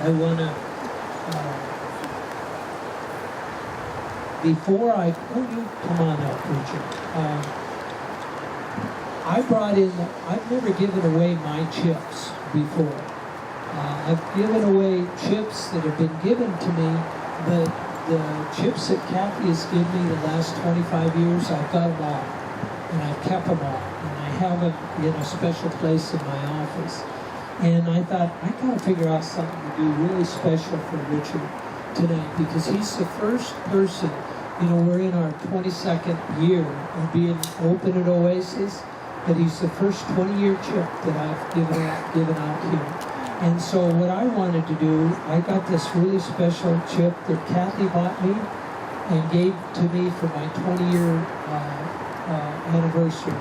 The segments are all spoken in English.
I want to, before I, oh, you come on up, Richard. I brought in, I've never given away my chips before. I've given away chips that have been given to me, but the chips that Kathy has given me the last 25 years, I've got them all, and I've kept them all, and I have them in a special place in my office. And I thought, I gotta figure out something to do really special for Richard tonight, because he's the first person, you know, we're in our 22nd year of being open at Oasis, but he's the first 20-year chip that I've given out here. And so what I wanted to do, I got this really special chip that Kathy bought me and gave to me for my 20-year anniversary.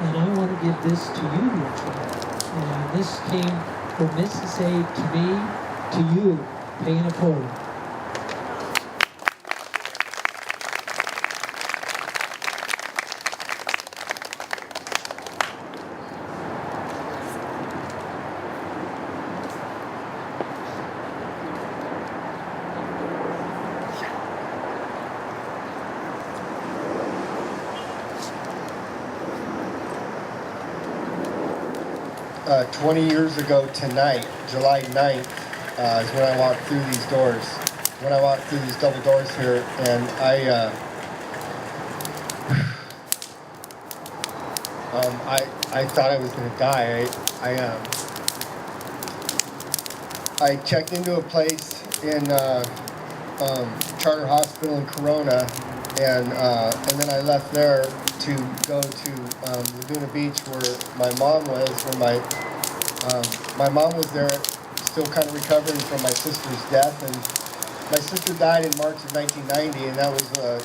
And I want to give this to you, Richard. And this came from Mrs. A to me, to you, paying it forward. 20 years ago tonight, July 9th, is when I walked through these doors. When I walked through these double doors here, and I thought I was going to die. I checked into a place in Charter Hospital in Corona, and then I left there to go to Laguna Beach, where my mom was, where my mom was there, still kind of recovering from my sister's death, and my sister died in March of 1990, and that was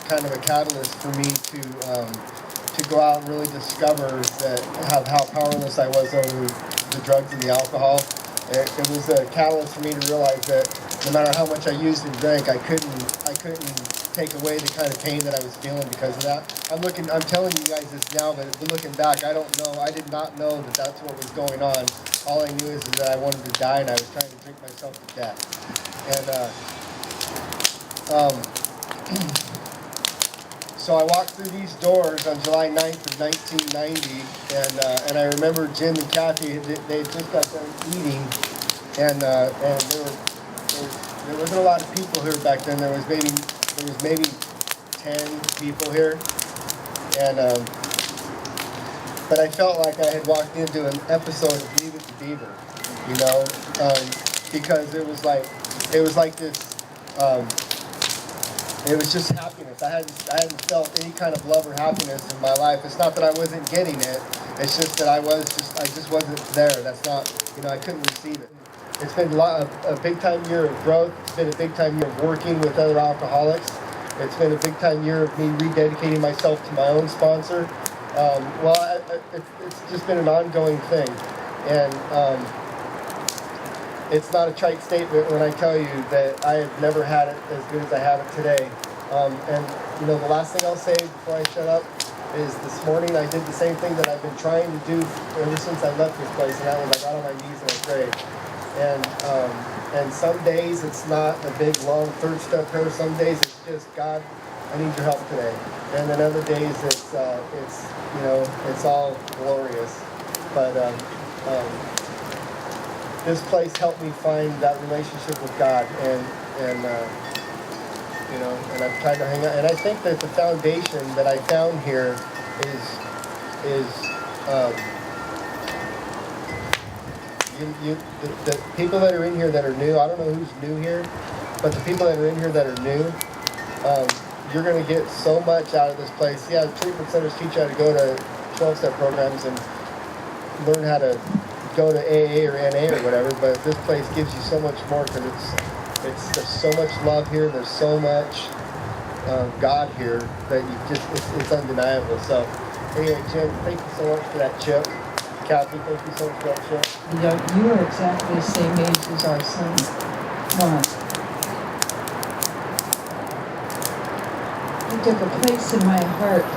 kind of a catalyst for me to go out and really discover how powerless I was over the drugs and the alcohol. It was a catalyst for me to realize that no matter how much I used and drank, I couldn't take away the kind of pain that I was feeling because of that. I'm telling you guys this now, but looking back, I did not know that that's what was going on. All I knew is that I wanted to die, and I was trying to drink myself to death. And so I walked through these doors on July 9th of 1990, and I remember Jim and Kathy, they had just got done eating, and there wasn't a lot of people here back then. There was maybe 10 people here, and but I felt like I had walked into an episode of Leave It to Beaver, you know, because it was like this. It was just happiness. I hadn't felt any kind of love or happiness in my life. It's not that I wasn't getting it. It's just that I just wasn't there. That's not, I couldn't receive it. It's been a big time year of growth. It's been a big time year of working with other alcoholics. It's been a big time year of me rededicating myself to my own sponsor. It's just been an ongoing thing. And it's not a trite statement when I tell you that I have never had it as good as I have it today. The last thing I'll say before I shut up is this morning I did the same thing that I've been trying to do ever since I left this place, and that was I got on my knees and I prayed. And some days it's not a big long third step prayer. Some days it's just, God, I need your help today. And then other days it's all glorious. But this place helped me find that relationship with God, and I've tried to hang out. And I think that the foundation that I found here is the people that are in here that are new. I don't know who's new here, but the people that are in here that are new, you're going to get so much out of this place. Yeah, treatment centers teach you how to go to 12-step programs and learn how to go to AA or NA or whatever, but this place gives you so much more because there's so much love here. There's so much God here that it's undeniable. So anyway, Jim, thank you so much for that chip. Kathy, thank you so much for that chip. You are exactly the same age as our son, Ron. You took a place in my heart.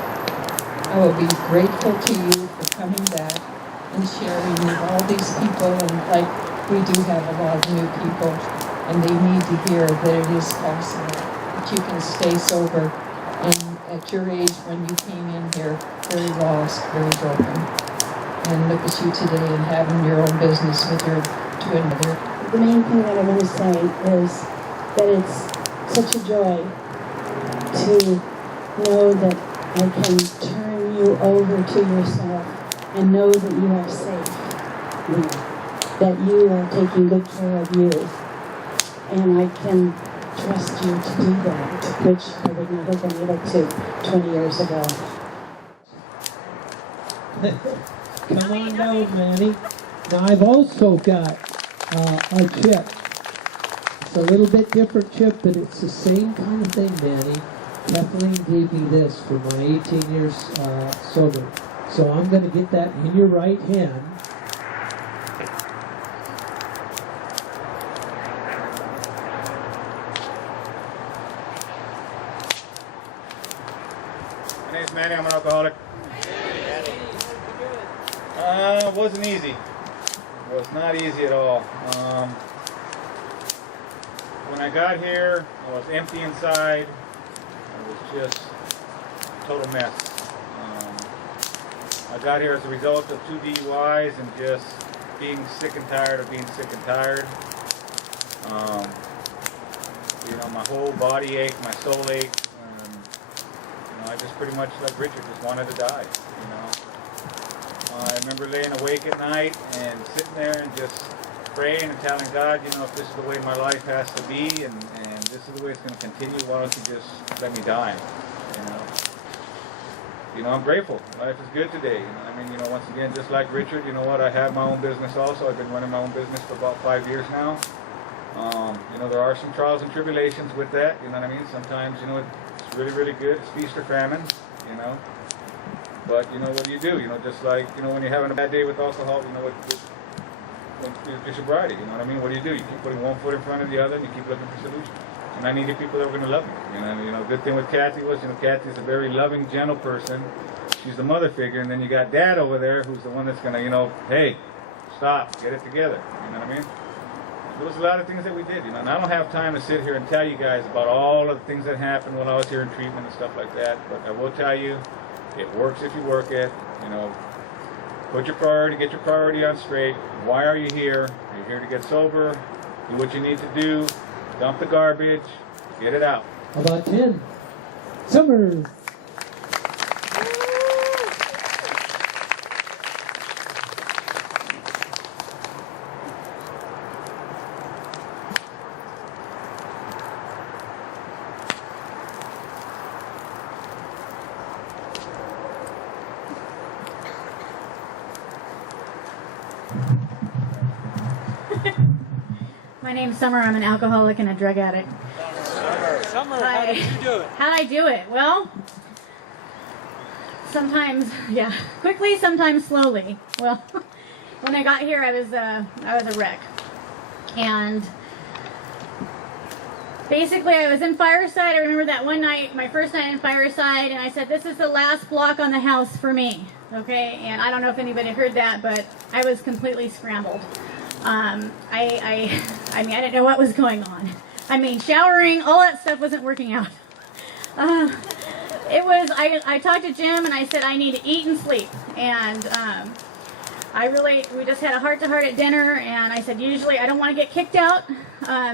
I will be grateful to you for coming back and sharing with all these people, and like we do have a lot of new people. and they need to hear that it is possible, that you can stay sober. And at your age, when you came in here, very lost, very broken, and look at you today and having your own business with your twin mother. The main thing that I want to say is that it's such a joy to know that I can turn you over to yourself and know that you are safe, that you are taking good care of you, and I can trust you to do that, which I would not have been able to 20 years ago. Come on down, Manny. Now I've also got a chip. It's a little bit different chip, but it's the same kind of thing, Manny. Kathleen gave me this for my 18 years sober. So I'm going to get that in your right hand. My name's Manny, I'm an alcoholic. It wasn't easy. It was not easy at all. When I got here, I was empty inside. It was just a total mess. I got here as a result of 2 DUIs and just being sick and tired of being sick and tired. You know, my whole body ached, my soul ached. I just pretty much, like Richard, just wanted to die, you know. I remember laying awake at night and sitting there and just praying and telling God, you know, if this is the way my life has to be and this is the way it's going to continue, why don't you just let me die, you know. You know, I'm grateful. Life is good today. You know, I mean, you know, once again, just like Richard, you know what, I have my own business also. I've been running my own business for about 5 years now. You know, there are some trials and tribulations with that, you know what I mean. Sometimes, you know, it's really, really good. It's feast or famine, you know. But, you know, what do? You know, just like, you know, when you're having a bad day with alcohol, you know, with your sobriety, you know what I mean? What do? You keep putting one foot in front of the other and you keep looking for solutions. And I needed people that were going to love me. You know, good thing with Kathy was, you know, Kathy's a very loving, gentle person. She's the mother figure. And then you got Dad over there who's the one that's going to, you know, hey, stop, get it together. You know what I mean? There was a lot of things that we did, you know, and I don't have time to sit here and tell you guys about all of the things that happened when I was here in treatment and stuff like that, but I will tell you, it works if you work it, you know, put your priority, get your priority on straight. Why are you here? You're here to get sober, do what you need to do, dump the garbage, get it out. How about 10? Summer. My name's Summer. I'm an alcoholic and a drug addict. Summer, how did you do it? How'd I do it? Well, sometimes, yeah, quickly, sometimes slowly. Well, when I got here, I was a wreck. And basically, I was in Fireside. I remember that one night, my first night in Fireside, and I said, this is the last block on the house for me. Okay? And I don't know if anybody heard that, but I was completely scrambled. I mean, I didn't know what was going on. I mean, showering, all that stuff wasn't working out. I talked to Jim and I said, I need to eat and sleep. And we just had a heart-to-heart at dinner, and I said, usually I don't want to get kicked out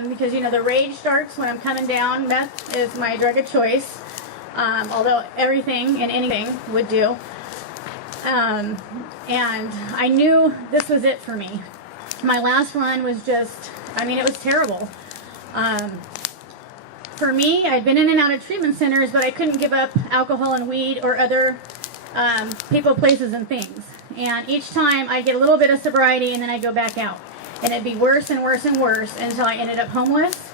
because, you know, the rage starts when I'm coming down. Meth is my drug of choice, although everything and anything would do. And I knew this was it for me. My last run was just, I mean, it was terrible. For me, I'd been in and out of treatment centers, but I couldn't give up alcohol and weed or other people, places, and things. And each time I'd get a little bit of sobriety and then I'd go back out. And it'd be worse and worse and worse until I ended up homeless,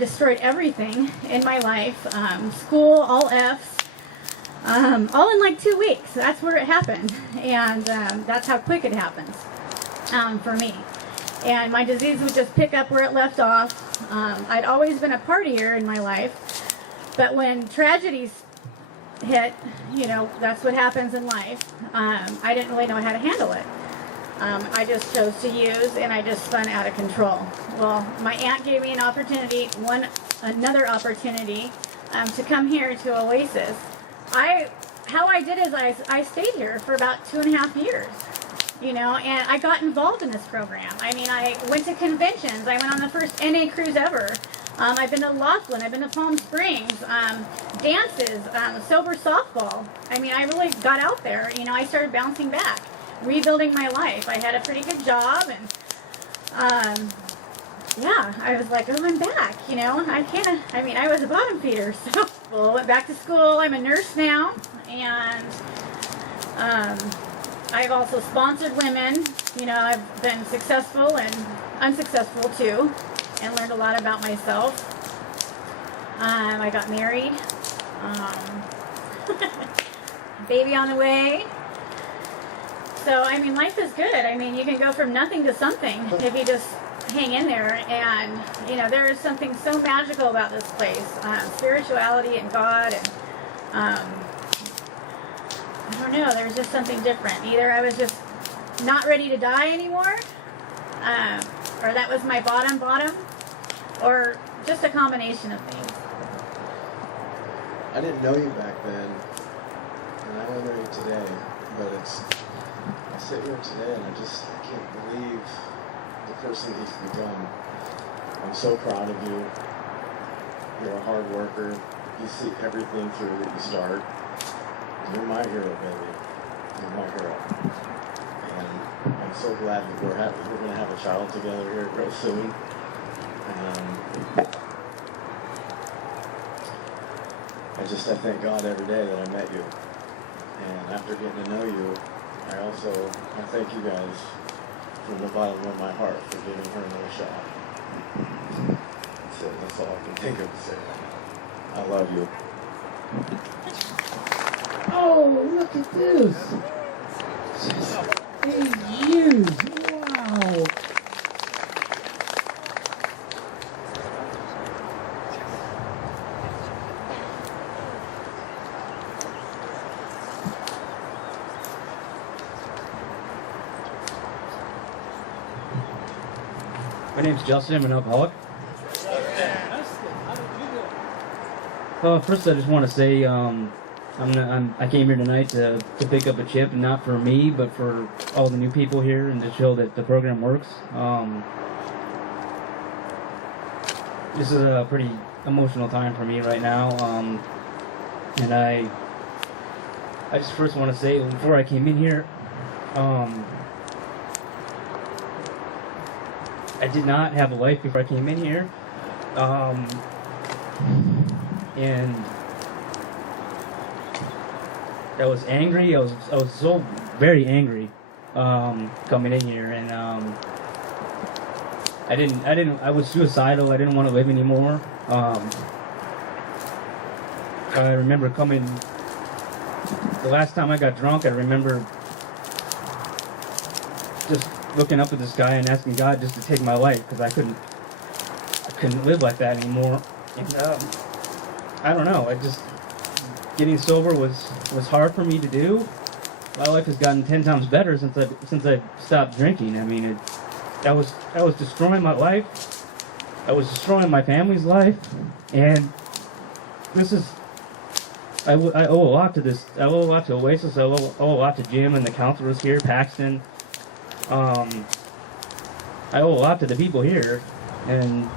destroyed everything in my life, school, all F's, all in like 2 weeks. That's where it happened. And that's how quick it happens. For me. And my disease would just pick up where it left off. I'd always been a partier in my life, but when tragedies hit, you know, that's what happens in life. I didn't really know how to handle it. I just chose to use, and I just spun out of control. Well, my aunt gave me another opportunity to come here to Oasis. How I did is I stayed here for about 2.5 years, and I got involved in this program. I mean, I went to conventions. I went on the first NA cruise ever. I've been to Laughlin. I've been to Palm Springs. Dances, sober softball. I mean, I really got out there. I started bouncing back, rebuilding my life. I had a pretty good job, and I was like, oh, I'm back. I was a bottom feeder. So, well, went back to school. I'm a nurse now, and I've also sponsored women. I've been successful and unsuccessful too, and learned a lot about myself. I got married. Baby on the way. So, life is good. You can go from nothing to something if you just hang in there. And, there is something so magical about this place. Spirituality and God. And, I don't know, there's just something different. Either I was just not ready to die anymore, or that was my bottom, or just a combination of things. I didn't know you back then, and I don't know you today, but I sit here today and I can't believe the person you've become. I'm so proud of you. You're a hard worker. You see everything through that you start. You're my hero, baby. You're my hero. And I'm so glad that we're going to have a child together here real soon. I thank God every day that I met you. And after getting to know you, I thank you guys from the bottom of my heart for giving her another shot. That's it. That's all I can think of to say. I love you. Oh, look at this. Just 8 years. Wow. My name's Justin. I'm an alcoholic. First, I just want to say I came here tonight to pick up a chip, not for me, but for all the new people here, and to show that the program works. This is a pretty emotional time for me right now, and I just first want to say, before I came in here, I did not have a life before I came in here, and I was angry. I was so very angry coming in here, and I was suicidal. I didn't want to live anymore. I remember coming the last time I got drunk. I remember just looking up at the sky and asking God just to take my life, because I couldn't live like that anymore. And I don't know. Getting sober was hard for me to do. My life has gotten 10 times better since I stopped drinking. I was destroying my life. I was destroying my family's life, and I owe a lot to this. I owe a lot to Oasis. I owe a lot to Jim and the counselors here, Paxton. I owe a lot to the people here, and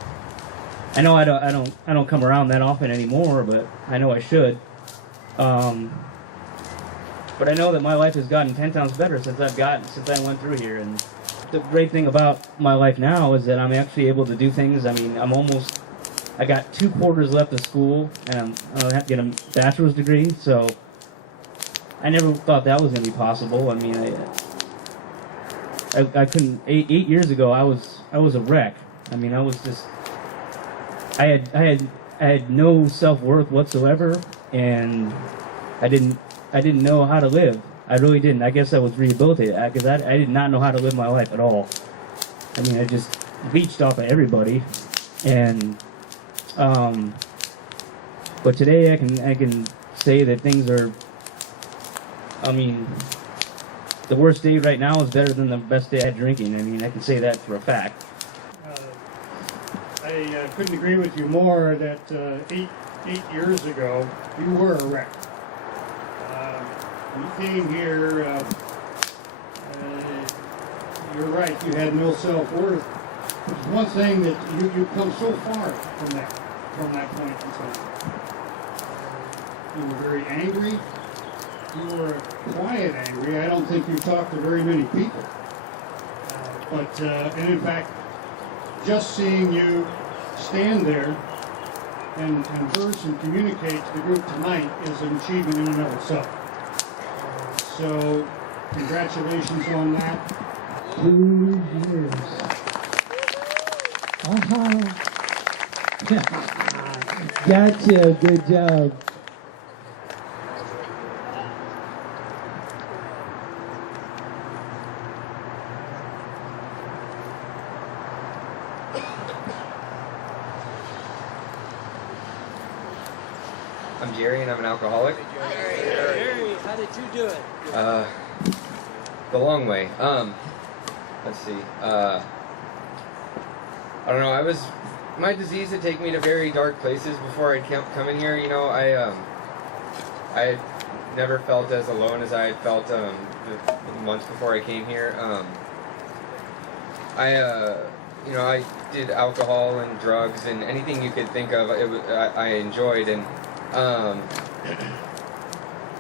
I know I don't come around that often anymore, but I know I should. But I know that my life has gotten 10 times better since I went through here. And the great thing about my life now is that I'm actually able to do things. I got 2 quarters left of school, and I have to get a bachelor's degree. So I never thought that was going to be possible. I couldn't. 8 years ago, I was a wreck. I had no self-worth whatsoever, and I didn't know how to live. I really didn't. I guess I was rehabilitated, because I did not know how to live my life at all. I just leached off of everybody, and but today I can say that things are. the worst day right now is better than the best day I had drinking. I mean, I can say that for a fact. I couldn't agree with you more that 8 years ago you were a wreck. You came here, you're right, you had no self-worth. It's one thing that you've come so far from that point in time. You were very angry. You were quiet angry. I don't think you talked to very many people. And in fact, just seeing you stand there and converse and communicate to the group tonight is an achievement in and of itself. So, congratulations on that. 2 years. Gotcha. Good job. I'm Jerry and I'm an alcoholic. Jerry, how did you do it? The long way. Let's see. I don't know. My disease had taken me to very dark places before I'd come in here. You know, I had never felt as alone as I had felt the months before I came here. I did alcohol and drugs and anything you could think of. I enjoyed, and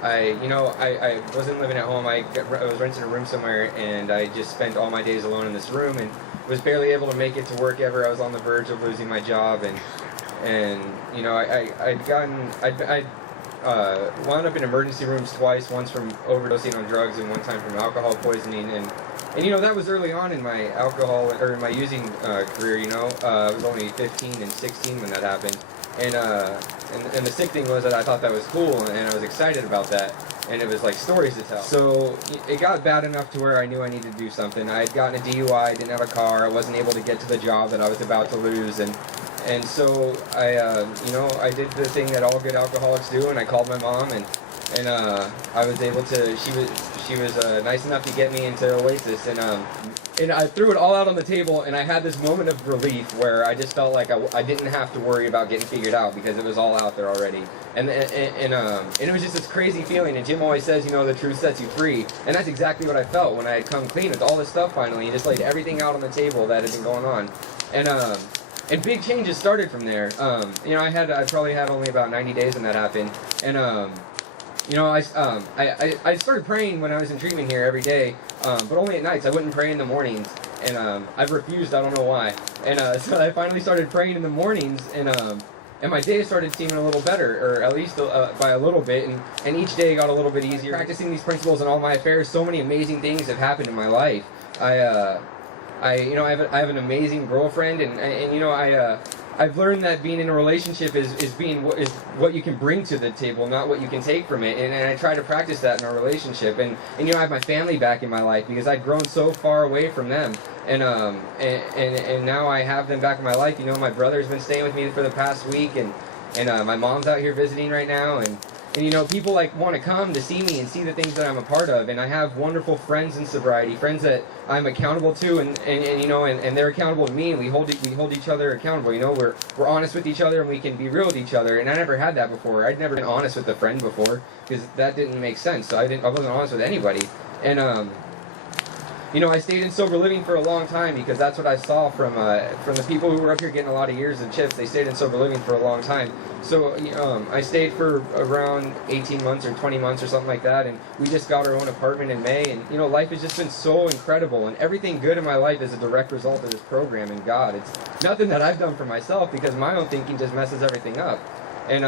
I wasn't living at home. I was renting a room somewhere, and I just spent all my days alone in this room, and was barely able to make it to work ever. I was on the verge of losing my job, and you know, I'd wound up in emergency rooms twice, once from overdosing on drugs and one time from alcohol poisoning, and you know, that was early on in my alcohol or my using career. You know, I was only 15 and 16 when that happened. And the sick thing was that I thought that was cool, and I was excited about that, and it was like stories to tell. So it got bad enough to where I knew I needed to do something. I had gotten a DUI, I didn't have a car, I wasn't able to get to the job that I was about to lose, and so I did the thing that all good alcoholics do, and I called my mom, and I was able to. She was nice enough to get me into Oasis, and I threw it all out on the table, and I had this moment of relief where I just felt like I didn't have to worry about getting figured out because it was all out there already, and it was just this crazy feeling. And Jim always says, you know, the truth sets you free, and that's exactly what I felt when I had come clean with all this stuff finally, and just laid everything out on the table that had been going on, and big changes started from there. You know, I probably had only about 90 days when that happened, and you know, I started praying when I was in treatment here every day, but only at nights. I wouldn't pray in the mornings, and I've refused. I don't know why. And so I finally started praying in the mornings, and my day started seeming a little better, or at least by a little bit. And each day got a little bit easier. Practicing these principles in all my affairs, so many amazing things have happened in my life. I have an amazing girlfriend, and you know, I've learned that being in a relationship is what you can bring to the table, not what you can take from it. And I try to practice that in our relationship. And you know, I have my family back in my life because I'd grown so far away from them. And now I have them back in my life. You know, my brother's been staying with me for the past week, and my mom's out here visiting right now, and you know, people like want to come to see me and see the things that I'm a part of, and I have wonderful friends in sobriety, friends that I'm accountable to, and you know, and they're accountable to me, and we hold each other accountable. You know, we're honest with each other, and we can be real with each other. And I never had that before. I'd never been honest with a friend before because that didn't make sense. So I wasn't honest with anybody, and you know, I stayed in sober living for a long time because that's what I saw from the people who were up here getting a lot of years of chips. They stayed in sober living for a long time. So I stayed for around 18 months or 20 months or something like that, and we just got our own apartment in May. And you know, life has just been so incredible, and everything good in my life is a direct result of this program and God. It's nothing that I've done for myself because my own thinking just messes everything up. And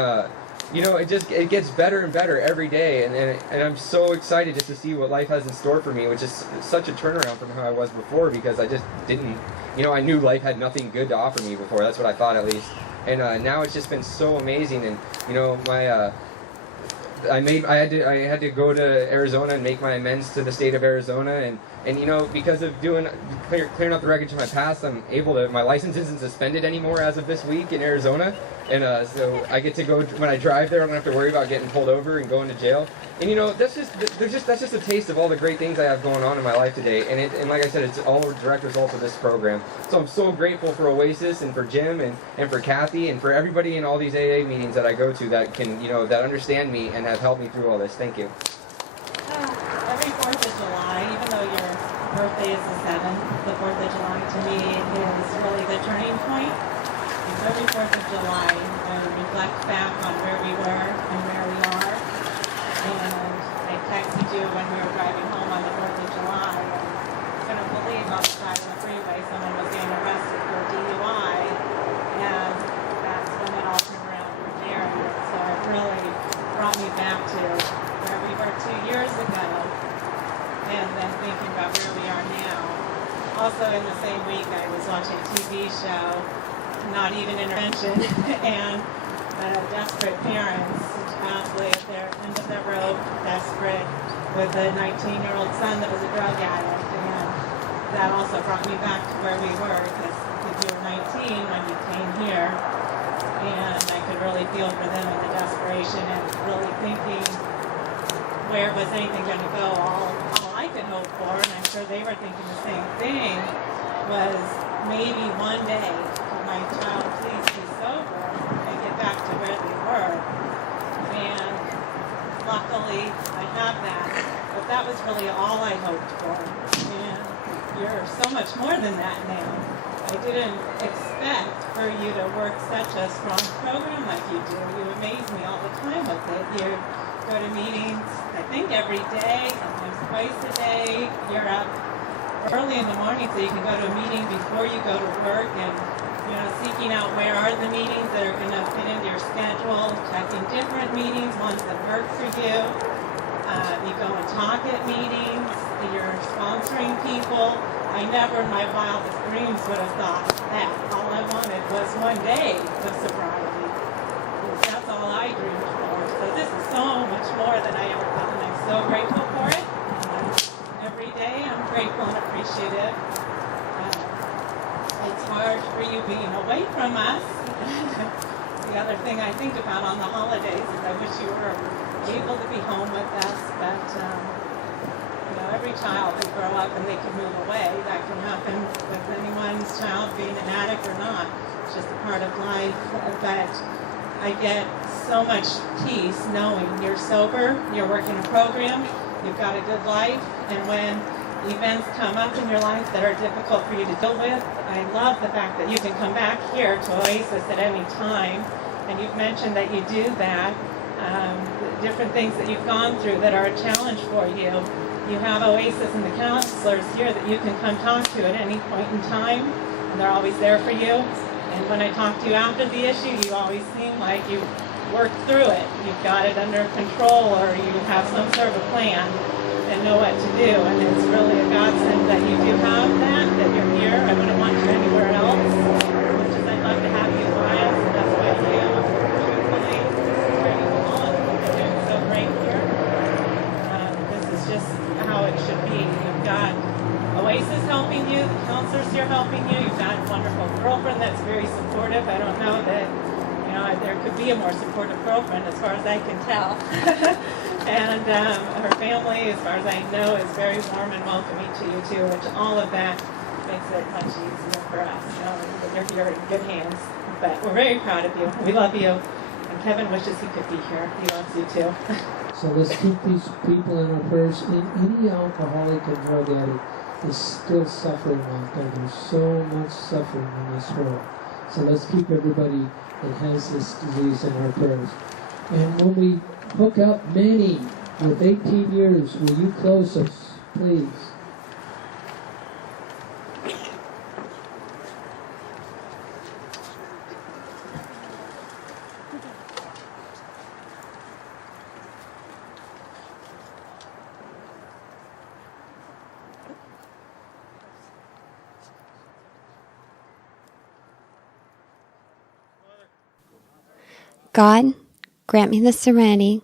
you know, it gets better and better every day, and I'm so excited just to see what life has in store for me, which is such a turnaround from how I was before, because I just didn't, you know, I knew life had nothing good to offer me before. That's what I thought, at least. And now it's just been so amazing, and you know, I had to go to Arizona and make my amends to the state of Arizona, and you know, because of clearing up the wreckage of my past, I'm able to, my license isn't suspended anymore as of this week in Arizona, And so I get to go, when I drive there, I don't have to worry about getting pulled over and going to jail. And you know, that's just a taste of all the great things I have going on in my life today. And like I said, it's all a direct result of this program. So I'm so grateful for Oasis and for Jim and for Kathy and for everybody in all these AA meetings that I go to that can, you know, that understand me and have helped me through all this. Thank you. Every 4th of July, even though your birthday is the 7th, the 4th of July to me is really the turning point. It's every 4th of July when we reflect back on where we were and where we are. And I texted you when we were driving home on the 4th of July. I couldn't believe on the side of the freeway someone was getting arrested for DUI. And that's when it all turned around from there. So it really brought me back to where we were 2 years ago, and then thinking about where we are now. Also in the same week I was watching a TV show, Not Even Intervention, and desperate parents absolutely at their end of their rope, desperate, with a 19-year-old son that was a drug addict, and that also brought me back to where we were, because you were 19 when you came here, and I could really feel for them and the desperation, and really thinking, where was anything going to go? All I could hope for, and I'm sure they were thinking the same thing, was maybe one day could my child please be sober and get back to where they were. And luckily I have that, but that was really all I hoped for. And you're so much more than that now. I didn't expect for you to work such a strong program like you do. You amaze me all the time with it. You go to meetings, I think every day, sometimes twice a day. You're up early in the morning so you can go to a meeting before you go to work, and seeking out where are the meetings that are going to fit into your schedule, checking different meetings, ones that work for you. You go and talk at meetings, you're sponsoring people. I never in my wildest dreams would have thought that. All I wanted was one day of sobriety. That's all I dreamed for. So this is so much more than I ever thought, and I'm so grateful for it. Every day I'm grateful and appreciative. It's hard for you being away from us. The other thing I think about on the holidays is I wish you were able to be home with us, but every child could grow up and they could move away. That can happen with anyone's child being an addict or not. It's just a part of life. But I get so much peace knowing you're sober, you're working a program, you've got a good life, and when events come up in your life that are difficult for you to deal with, I love the fact that you can come back here to Oasis at any time, and you've mentioned that you do that. Different things that you've gone through that are a challenge for you. You have Oasis and the counselors here that you can come talk to at any point in time, and they're always there for you. And when I talk to you after the issue, you always seem like you've worked through it. You've got it under control, or you have some sort of a plan and know what to do. And it's really a godsend that you do have that you're here. I wouldn't want you anywhere else. Much as I'd love to have you by us, and that's what you do. Truthfully, where you belong. You're doing so great here. This is just how it should be. You've got Oasis helping you, the counselors here helping you. You've got a wonderful girlfriend that's very supportive. I don't know that there could be a more supportive girlfriend as far as I can tell. And her family, as far as I know, is very warm and welcoming to you too, which all of that makes it much easier for us, knowing that you're here in good hands. But we're very proud of you. We love you. And Kevin wishes he could be here. He loves you too. So let's keep these people in our prayers. Any alcoholic and drug addict is still suffering out there. There's so much suffering in this world. So let's keep everybody that has this disease in our prayers. And when we hook up many with 18 years, will you close us, please? God, grant me the serenity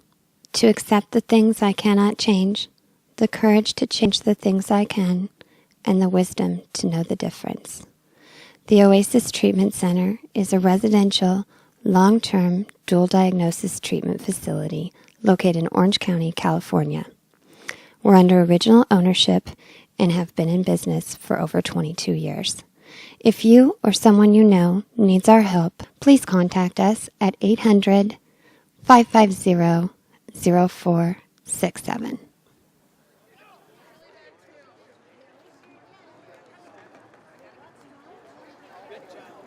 to accept the things I cannot change, the courage to change the things I can, and the wisdom to know the difference. The Oasis Treatment Center is a residential, long-term dual diagnosis treatment facility located in Orange County, California. We're under original ownership and have been in business for over 22 years. If you or someone you know needs our help, please contact us at 800-550-0467. Good job.